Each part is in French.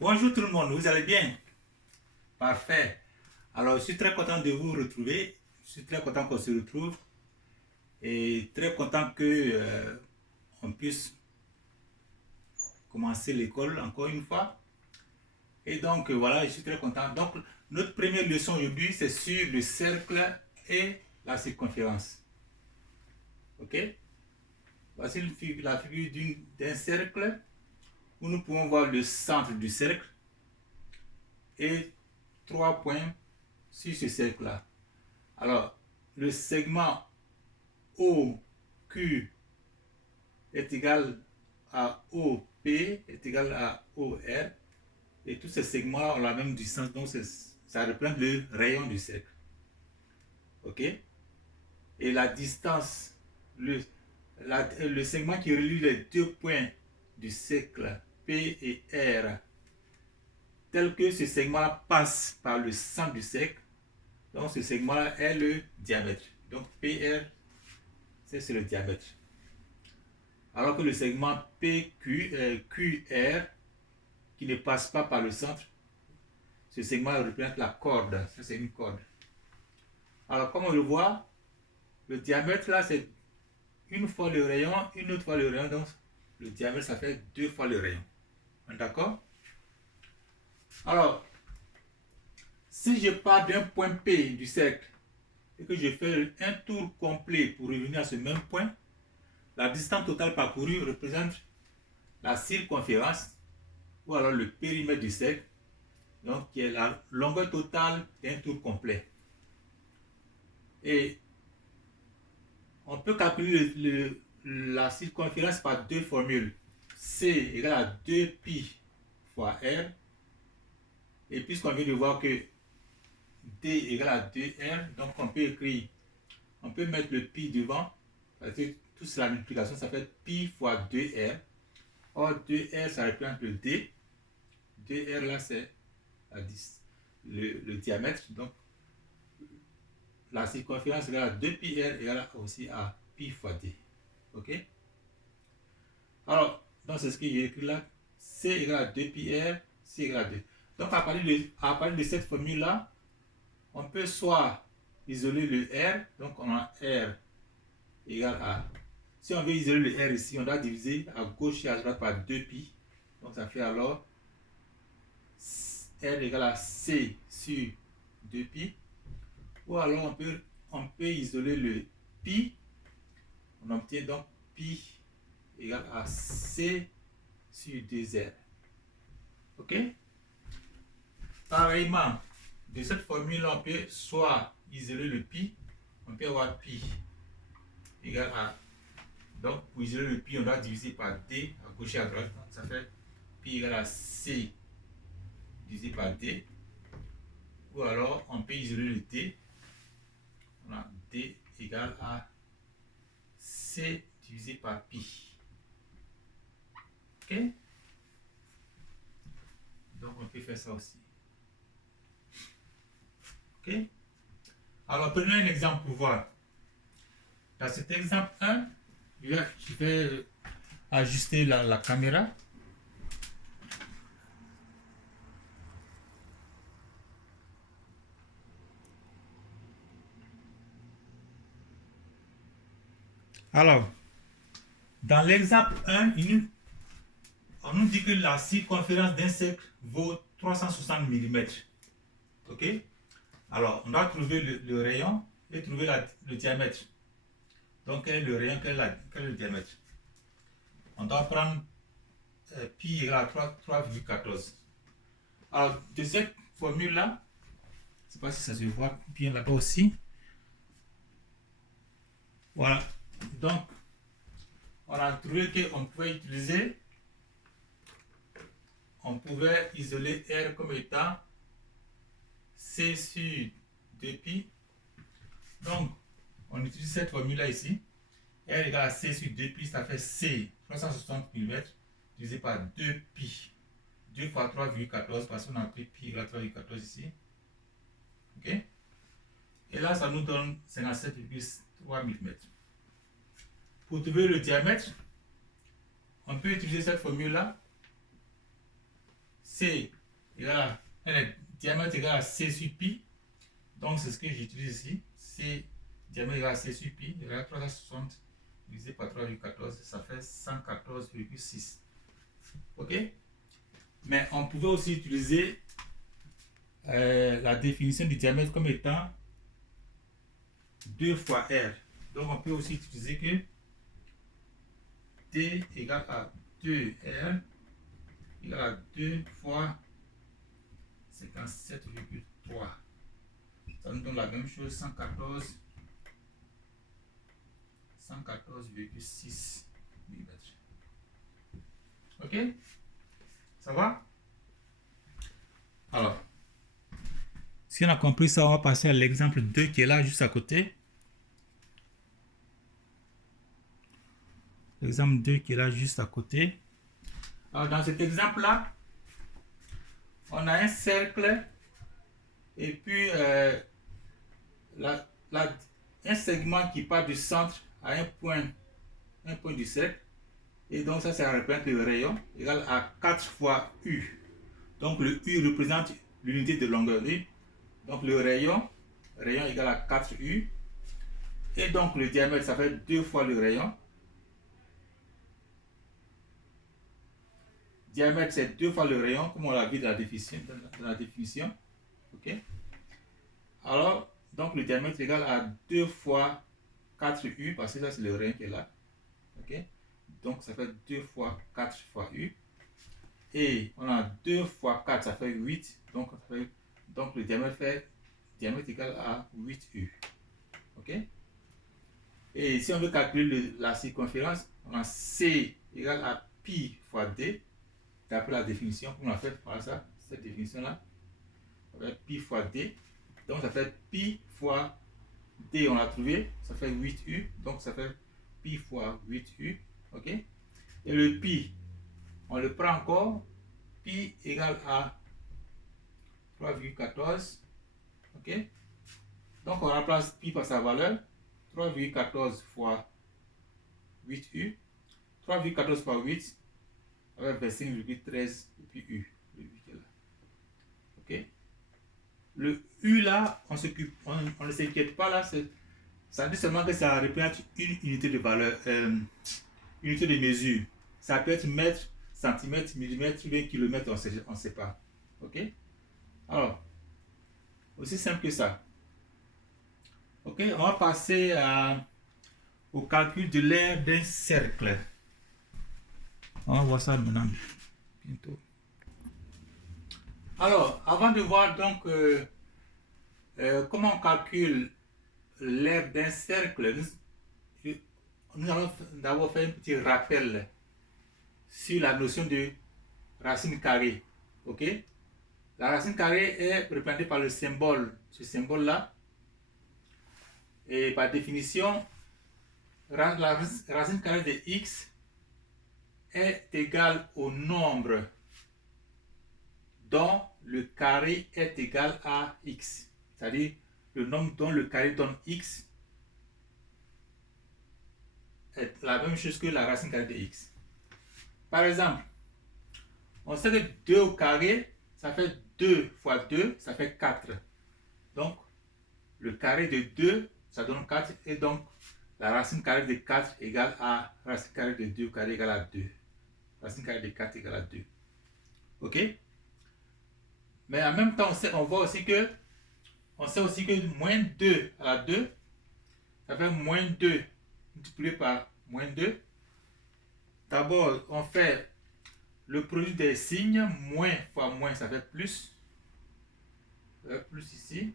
Bonjour tout le monde, vous allez bien? Parfait. Alors, je suis très content de vous retrouver. Je suis très content qu'on se retrouve et très content que on puisse commencer l'école encore une fois. Et donc, voilà, je suis très content. Donc, notre première leçon aujourd'hui, c'est sur le cercle et la circonférence. OK? Voici la figure d'un cercle où nous pouvons voir le centre du cercle et 3 points sur ce cercle-là. Alors, le segment OQ est égal à OP est égal à OR et tous ces segments ont la même distance, donc ça représente le rayon du cercle. OK? Et la distance, le segment qui relie les deux points du cercle P et R, tel que ce segment passe par le centre du cercle, donc ce segment est le diamètre. Donc PR, c'est le diamètre. Alors que le segment QR, qui ne passe pas par le centre, ce segment représente la corde. Ça, c'est une corde. Alors, comme on le voit, le diamètre, là, c'est une fois le rayon, une autre fois le rayon. Donc, le diamètre, ça fait 2 fois le rayon. D'accord? Alors, si je pars d'un point P du cercle et que je fais un tour complet pour revenir à ce même point, la distance totale parcourue représente la circonférence ou alors le périmètre du cercle, donc qui est la longueur totale d'un tour complet. Et on peut calculer la circonférence par deux formules. C égale à 2pi fois R. Et puisqu'on vient de voir que D égale à 2R, donc on peut mettre le pi devant, parce que tout c'est la multiplication, ça fait pi fois 2R. Or, 2R, ça représente le D. 2R, là, c'est le diamètre. Donc, la circonférence égale à 2πr égale aussi à pi fois d. OK? Alors, donc c'est ce que j'ai écrit là. C égale à 2πr, C égale à 2. Donc, à partir de cette formule-là, on peut soit isoler le R, donc on a R égale à... Si on veut isoler le R ici, on doit diviser à gauche et à droite par 2pi. Donc, ça fait alors R égale à C sur 2pi. Ou alors on peut isoler le pi. On obtient donc pi égale à C sur 2R. OK? Pareillement, de cette formule-là, on peut soit isoler le pi, on peut avoir pi égale à... Donc, pour isoler le pi, on doit diviser par d à gauche et à droite. Donc, ça fait pi égale à C divisé par d. Ou alors, on peut isoler le d. On a d égale à C divisé par pi. OK? Donc, on peut faire ça aussi. OK? Alors, prenons un exemple pour voir. Dans cet exemple 1, je vais ajuster la caméra. Alors, dans l'exemple 1, on nous dit que la circonférence d'un cercle vaut 360 mm. OK? Alors, on doit trouver le rayon et trouver le diamètre. Donc, quel est le rayon, quel est le diamètre? On doit prendre pi égale à 3,14. Alors, de cette formule-là, je ne sais pas si ça se voit bien là-bas aussi. Voilà. Donc, on a trouvé qu'on pouvait isoler R comme étant C sur 2pi. Donc, on utilise cette formule-là ici. R égale à C sur 2pi, ça fait C, 360 mm, divisé par 2pi. 2 fois 3,14, parce qu'on a pris pi égale à 3,14 ici. OK? Et là, ça nous donne 57,3 mm. Pour trouver le diamètre, on peut utiliser cette formule-là. C égale le diamètre égale à C sur pi. Donc c'est ce que j'utilise ici. C diamètre égale à C sur pi égale à 360 divisé par 3,14, ça fait 114,6. Ok? Mais on pouvait aussi utiliser la définition du diamètre comme étant 2 fois R. Donc on peut aussi utiliser que D égale à 2R égale à 2 fois 57,3. Ça nous donne la même chose, 114,6 mm. Ok? Ça va? Alors, si on a compris ça, on va passer à l'exemple 2 qui est là juste à côté. L'exemple 2 qui est là juste à côté. Alors, dans cet exemple-là, on a un cercle et puis un segment qui part du centre à un point du cercle. Et donc ça représente le rayon égal à 4 fois U. Donc le U représente l'unité de longueur U. Donc le rayon égal à 4U. Et donc le diamètre, ça fait 2 fois le rayon. Diamètre, c'est 2 fois le rayon, comme on l'a vu dans la définition. Ok. Alors, donc le diamètre égal à 2 fois 4U, parce que ça c'est le rayon qui est là. Ok. Donc ça fait 2 fois 4 fois U. Et on a 2 fois 4, ça fait 8. Donc le diamètre égal à 8U. Ok. Et si on veut calculer la circonférence, on a C égale à pi fois D. D'après la définition, on a fait par ça, cette définition-là. Pi fois D. Donc ça fait pi fois D, on l'a trouvé, ça fait 8U. Donc ça fait pi fois 8U. Ok. Et le pi, on le prend encore. Pi égale à 3,14. Ok. Donc on remplace pi par sa valeur. 3,14 fois 8U. 3,14 fois 8 avec 25,13 et puis U. Le 8 est là. Ok. Le U là, on ne s'inquiète pas là. Ça dit seulement que ça représente une unité de valeur, unité de mesure. Ça peut être mètre, centimètre, millimètre, ou bien kilomètre, on ne sait pas. Ok. Alors, aussi simple que ça. Ok, on va passer au calcul de l'aire d'un cercle. On va voir ça maintenant bientôt. Alors, avant de voir donc comment on calcule l'aire d'un cercle, nous allons d'abord faire un petit rappel sur la notion de racine carrée. Ok? La racine carrée est représentée par le symbole, ce symbole-là. Et par définition, la racine carrée de x est égale au nombre dont le carré est égal à x. C'est-à-dire le nombre dont le carré donne x est la même chose que la racine carrée de x. Par exemple, on sait que 2 au carré, ça fait 2 fois 2, ça fait 4. Donc, le carré de 2, ça donne 4. Et donc, la racine carrée de 4 égale à racine carrée de 2 carré égale à 2. Racine carrée de 4 égale à 2. Ok? Mais en même temps, on sait aussi que moins 2 à la 2, ça fait moins 2 multiplié par moins 2. D'abord, on fait le produit des signes. Moins fois moins, ça fait plus. Ça fait plus ici.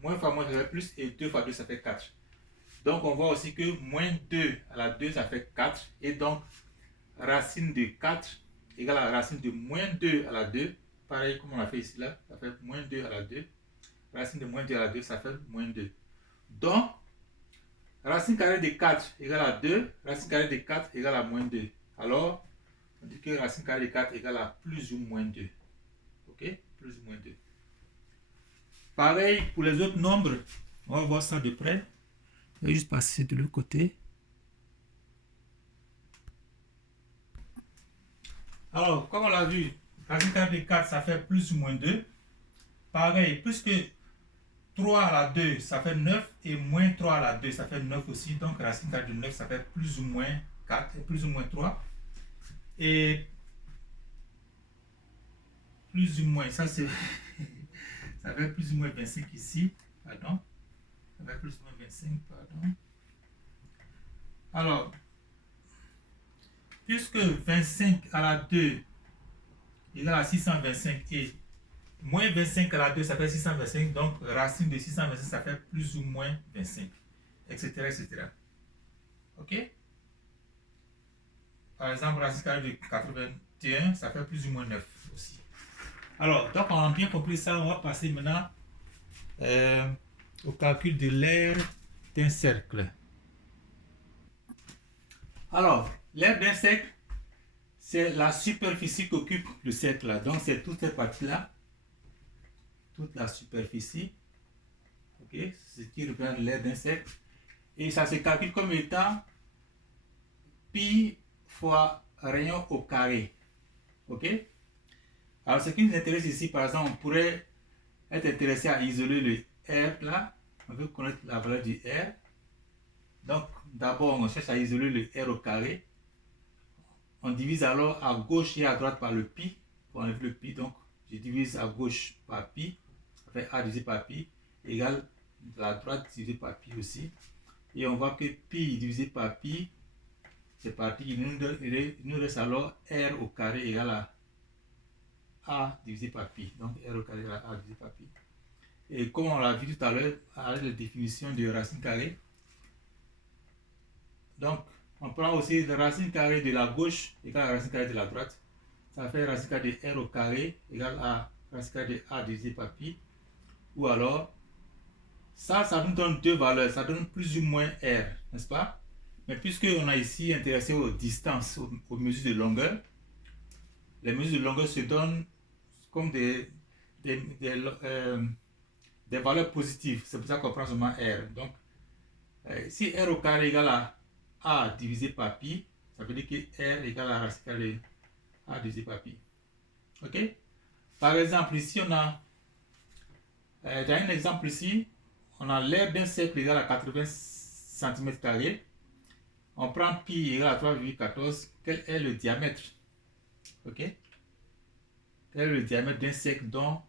Moins fois moins, ça fait plus. Et 2 fois 2, ça fait 4. Donc, on voit aussi que moins 2 à la 2, ça fait 4. Et donc, racine de 4 égale à la racine de moins 2 à la 2. Pareil comme on a fait ici, là. Ça fait moins 2 à la 2. Racine de moins 2 à la 2, ça fait moins 2. Donc, racine carrée de 4 égale à 2. Racine carrée de 4 égale à moins 2. Alors, on dit que racine carrée de 4 égale à plus ou moins 2. Ok? Plus ou moins 2. Pareil pour les autres nombres. On va voir ça de près. Je vais juste passer de l'autre côté. Alors, comme on l'a vu, racine carrée de 4, ça fait plus ou moins 2. Pareil, puisque 3 à la 2, ça fait 9, et moins 3 à la 2, ça fait 9 aussi. Donc, racine carrée de 9, ça fait plus ou moins 4, et plus ou moins 3. Et plus ou moins, ça c'est... ça fait plus ou moins 25 ici. Pardon. Ça fait plus ou moins 25, pardon. Alors, puisque 25 à la 2 égale à 625 et moins 25 à la 2, ça fait 625. Donc, racine de 625, ça fait plus ou moins 25, etc., etc. OK? Par exemple, racine carrée de 81, ça fait plus ou moins 9 aussi. Alors, donc, on a bien compris ça. On va passer maintenant au calcul de l'aire d'un cercle. Alors, l'aire d'un cercle, c'est la superficie qu'occupe le cercle là. Donc, c'est toute cette partie-là. Toute la superficie. OK? C'est ce qui représente l'aire d'un cercle. Et ça se calcule comme étant pi fois rayon au carré. OK? Alors, ce qui nous intéresse ici, par exemple, on pourrait être intéressé à isoler le R là. On veut connaître la valeur du R. Donc, d'abord, on cherche à isoler le R au carré. On divise alors à gauche et à droite par le pi. Pour enlever le pi, donc, je divise à gauche par pi. Ça fait A divisé par pi égale la droite divisé par pi aussi. Et on voit que pi divisé par pi, c'est parti. Il nous reste alors R au carré égale à A divisé par pi. Donc, R au carré égale à A divisé par pi. Et comme on l'a vu tout à l'heure, avec la définition de racine carrée, donc, on prend aussi la racine carrée de la gauche égale à la racine carrée de la droite. Ça fait racine carrée de R au carré égale à racine carrée de A divisé par pi. Ou alors, ça nous donne deux valeurs. Ça donne plus ou moins R, n'est-ce pas? Mais puisqu'on a ici intéressé aux distances, aux mesures de longueur, les mesures de longueur se donnent comme des, des valeurs positives. C'est pour ça qu'on prend seulement R. Donc, si R au carré égale à A divisé par pi, ça veut dire que R égale à racine carrée de A divisé par pi. OK? Par exemple, ici, on a dans un exemple ici, on a l'aire d'un cercle égal à 80 cm². On prend pi égale à 3,14. Quel est le diamètre? OK? Quel est le diamètre d'un cercle dont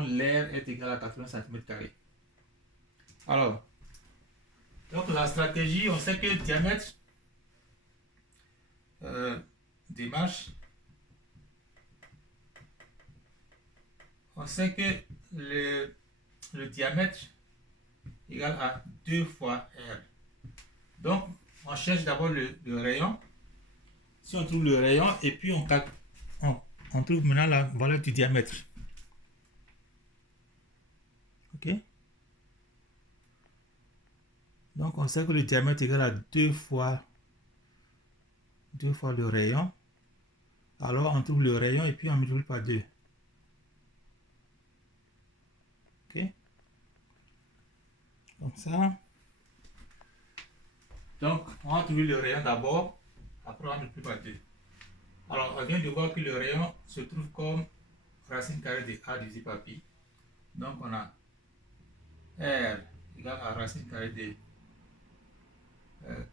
l'aire est égale à 80 cm²? Alors, donc la stratégie, on sait que le diamètre démarche, on sait que le diamètre égale à 2 fois R. Donc, on cherche d'abord le rayon. Si on trouve le rayon, et puis on trouve maintenant la valeur du diamètre. OK? Donc, on sait que le diamètre est égal à 2 fois le rayon. Alors, on trouve le rayon et puis on multiplie par 2. OK? Comme ça. Donc, on va trouver le rayon d'abord. Après, on multiplie par 2. Alors, on vient de voir que le rayon se trouve comme racine carrée de A divisé par pi. Donc, on a R égale à racine carrée de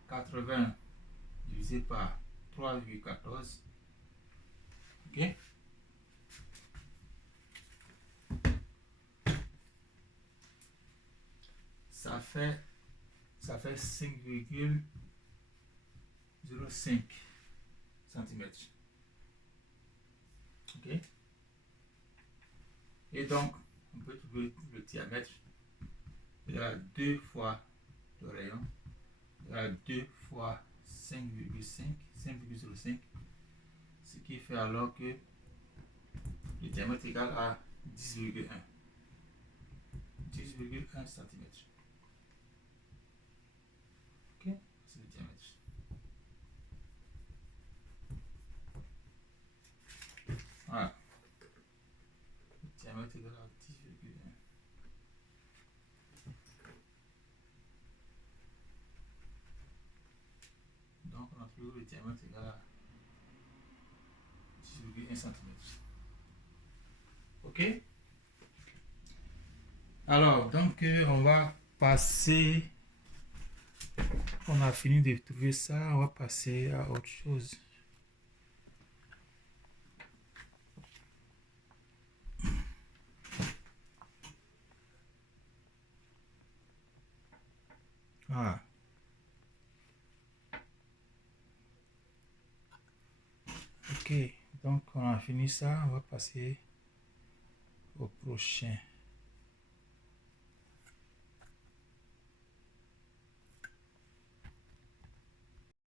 80 divisé par 3,14. OK? Ça fait 5,05 cm. OK? Et donc, on peut trouver le diamètre. Il y a 2 fois le rayon. Il y a 2 fois 5,05. Ce qui fait alors que le diamètre est égal à 10,1 cm. OK? C'est le diamètre. Voilà. Le diamètre est égal à 10,1. Donc, on a trouvé le diamètre égal à 1,1 cm. Ok? Alors, donc, on va passer. On a fini de trouver ça. On va passer à autre chose. Voilà. Ok, donc on a fini ça. On va passer au prochain.